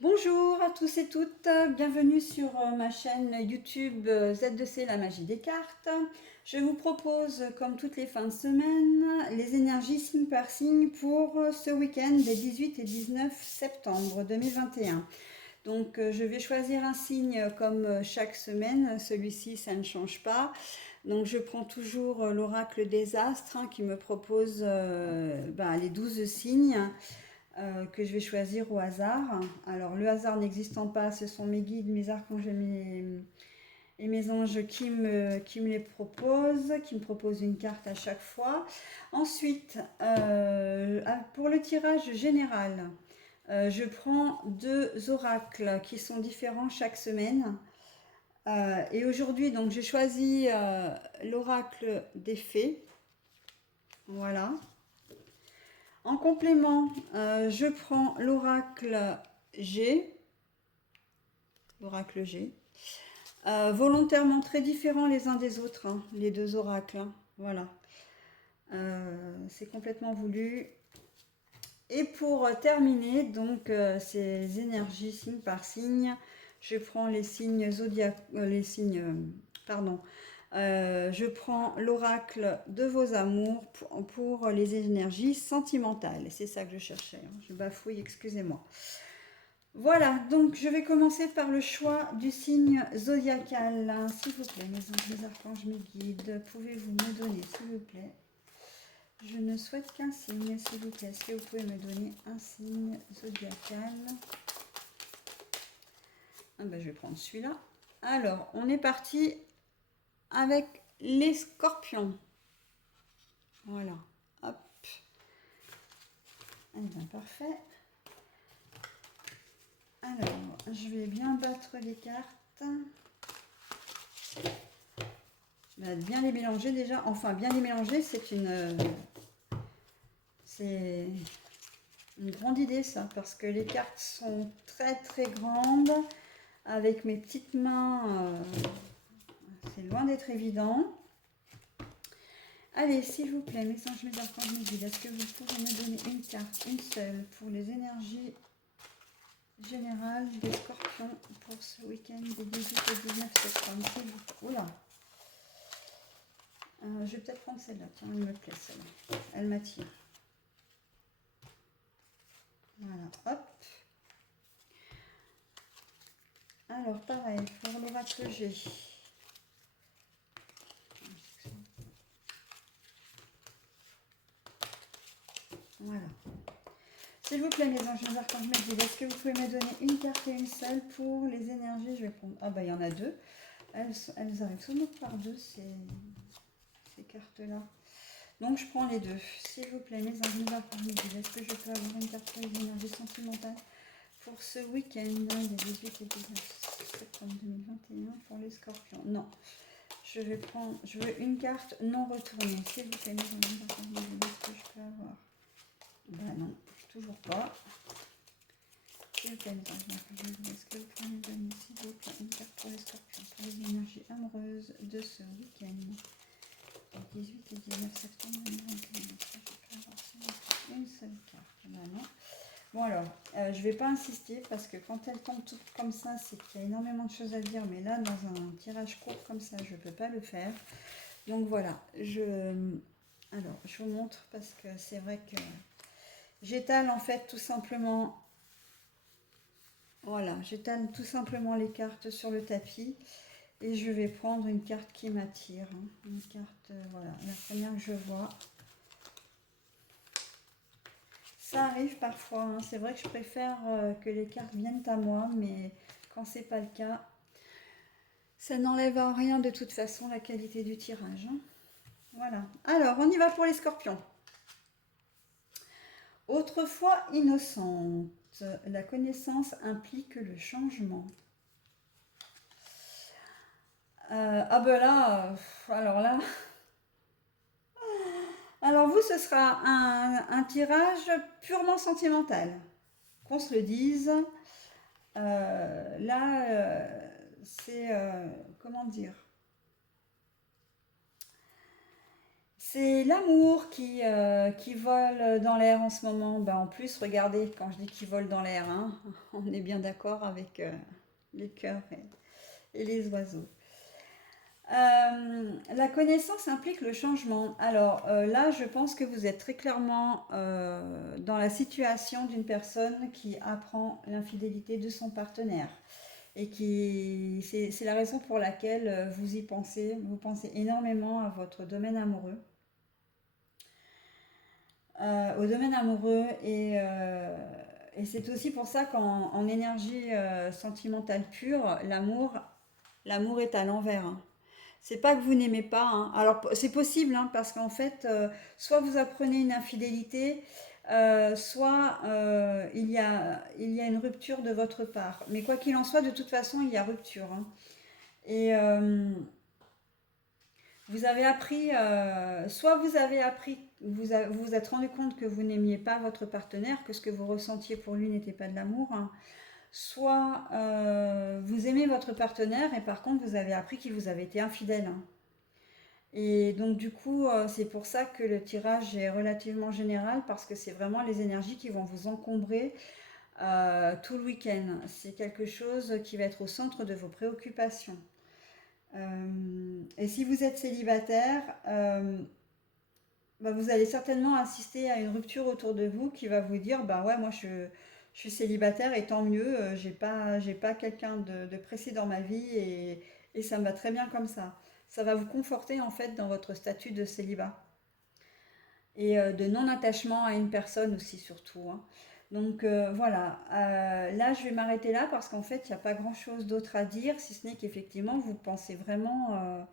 Bonjour à tous et toutes, bienvenue sur ma chaîne YouTube Z2C La Magie des Cartes. Je vous propose, comme toutes les fins de semaine, les énergies signe par signe pour ce week-end des 18 et 19 septembre 2021. Donc je vais choisir un signe comme chaque semaine, celui-ci ça ne change pas. Donc je prends toujours l'oracle des astres qui me propose les 12 signes que je vais choisir au hasard. Alors le hasard n'existant pas, ce sont mes guides, mes archanges et mes anges qui me les proposent, qui me proposent une carte à chaque fois. Ensuite, pour le tirage général, je prends deux oracles qui sont différents chaque semaine. Et aujourd'hui, donc j'ai choisi l'oracle des fées. Voilà. En complément, je prends l'oracle G. L'oracle G. Volontairement très différents les uns des autres, les deux oracles. Voilà. C'est complètement voulu. Et pour terminer, donc ces énergies signe par signe, je prends les signes zodiaques, je prends l'oracle de vos amours pour les énergies sentimentales. C'est ça que je cherchais. Je bafouille, excusez-moi. Voilà, donc je vais commencer par le choix du signe zodiacal. S'il vous plaît, mes anges, mes archanges, mes guides, pouvez-vous me donner, s'il vous plaît? Je ne souhaite qu'un signe, s'il vous plaît. Est-ce que vous pouvez me donner un signe zodiacal? Je vais prendre celui-là. Alors, on est parti avec les scorpions. Voilà. Hop. Eh bien, parfait. Alors, je vais bien battre les cartes. Bien les mélanger déjà. Enfin, bien les mélanger, c'est une grande idée, ça. Parce que les cartes sont très, très grandes. Avec mes petites mains, c'est loin d'être évident. Allez, s'il vous plaît, mes anges, mes archanges, mes guides, est-ce que vous pouvez me donner une carte, une seule, pour les énergies générales des scorpions pour ce week-end des 18 et 19 septembre, s'il vous plaît. Oula. Je vais peut-être prendre celle-là, tiens, elle me plaît celle-là. Elle m'attire. Voilà, hop. Alors, pareil, pour l'oracle G. Voilà. S'il vous plaît, mes anges, mes archanges, mes guides, est-ce que vous pouvez me donner une carte et une seule pour les énergies? Je vais prendre... Ah bah, il y en a deux. Elles arrivent seulement par deux, ces cartes-là. Donc, je prends les deux. S'il vous plaît, mes anges, mes archanges, mes guides, est-ce que je peux avoir une carte pour les énergies sentimentales pour ce week-end des 18 et 19 septembre 2021 pour les scorpions? Non. Je veux une carte non retournée. S'il vous plaît, mes anges, mes archanges, mes guides, est-ce que je peux avoir? Ben non. Toujours pas. S'il vous plaît, est-ce que vous pouvez me donner, s'il vous plaît, une carte pour les scorpions, pour les énergies amoureuses de ce week-end, 18 et 19 septembre 2021. Je peux avoir une seule carte. Ben non. Bon alors, je ne vais pas insister parce que quand elles tombent toutes comme ça, c'est qu'il y a énormément de choses à dire. Mais là, dans un tirage court comme ça, je ne peux pas le faire. Donc voilà, alors, je vous montre parce que c'est vrai que j'étale en fait tout simplement, voilà, j'étale tout simplement les cartes sur le tapis et je vais prendre une carte qui m'attire. Une carte, voilà, la première que je vois. Ça arrive parfois, c'est vrai que je préfère que les cartes viennent à moi, mais quand c'est pas le cas, ça n'enlève en rien de toute façon la qualité du tirage. Voilà, alors on y va pour les scorpions. Autrefois innocente, la connaissance implique le changement. Ah ben là, alors là, alors vous ce sera un tirage purement sentimental, qu'on se le dise. Là, c'est comment dire, C'est l'amour qui vole dans l'air en ce moment. Ben, en plus, regardez, quand je dis qu'il vole dans l'air, hein, on est bien d'accord avec les cœurs et les oiseaux. La connaissance implique le changement. Alors là, je pense que vous êtes très clairement dans la situation d'une personne qui apprend l'infidélité de son partenaire. Et qui, c'est la raison pour laquelle vous y pensez. Vous pensez énormément à votre domaine amoureux. Au domaine amoureux et c'est aussi pour ça qu'en énergie sentimentale pure, l'amour est à l'envers, hein. C'est pas que vous n'aimez pas, hein. Alors c'est possible, hein, parce qu'en fait, soit vous apprenez une infidélité, soit il y a une rupture de votre part. Mais quoi qu'il en soit, de toute façon, il y a rupture, hein. Et vous avez appris, soit vous avez appris, vous vous êtes rendu compte que vous n'aimiez pas votre partenaire, que ce que vous ressentiez pour lui n'était pas de l'amour, hein. Soit vous aimez votre partenaire et par contre vous avez appris qu'il vous avait été infidèle, hein. Et donc du coup, c'est pour ça que le tirage est relativement général parce que c'est vraiment les énergies qui vont vous encombrer tout le week-end. C'est quelque chose qui va être au centre de vos préoccupations. Et si vous êtes célibataire, bah, vous allez certainement assister à une rupture autour de vous qui va vous dire, bah ouais, je suis célibataire et tant mieux, j'ai pas quelqu'un de pressé dans ma vie et ça me va très bien comme ça. Ça va vous conforter en fait dans votre statut de célibat et de non-attachement à une personne aussi surtout, hein. Donc voilà, là je vais m'arrêter là parce qu'en fait il n'y a pas grand-chose d'autre à dire si ce n'est qu'effectivement vous pensez vraiment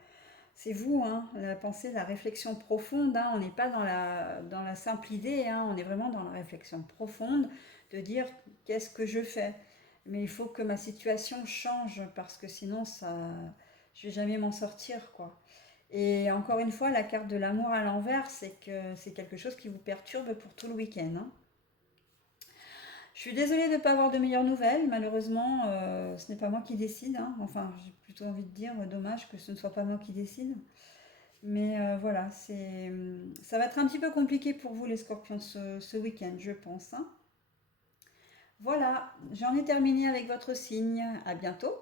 c'est vous, hein, la pensée, la réflexion profonde, hein, on n'est pas dans la simple idée, hein, on est vraiment dans la réflexion profonde de dire qu'est-ce que je fais. Mais il faut que ma situation change parce que sinon je vais jamais m'en sortir, quoi. Et encore une fois, la carte de l'amour à l'envers, c'est que c'est quelque chose qui vous perturbe pour tout le week-end, hein. Je suis désolée de ne pas avoir de meilleures nouvelles. Malheureusement, ce n'est pas moi qui décide, hein. Enfin, j'ai plutôt envie de dire, dommage que ce ne soit pas moi qui décide. Mais voilà, ça va être un petit peu compliqué pour vous les scorpions ce week-end, je pense, hein. Voilà, j'en ai terminé avec votre signe. À bientôt.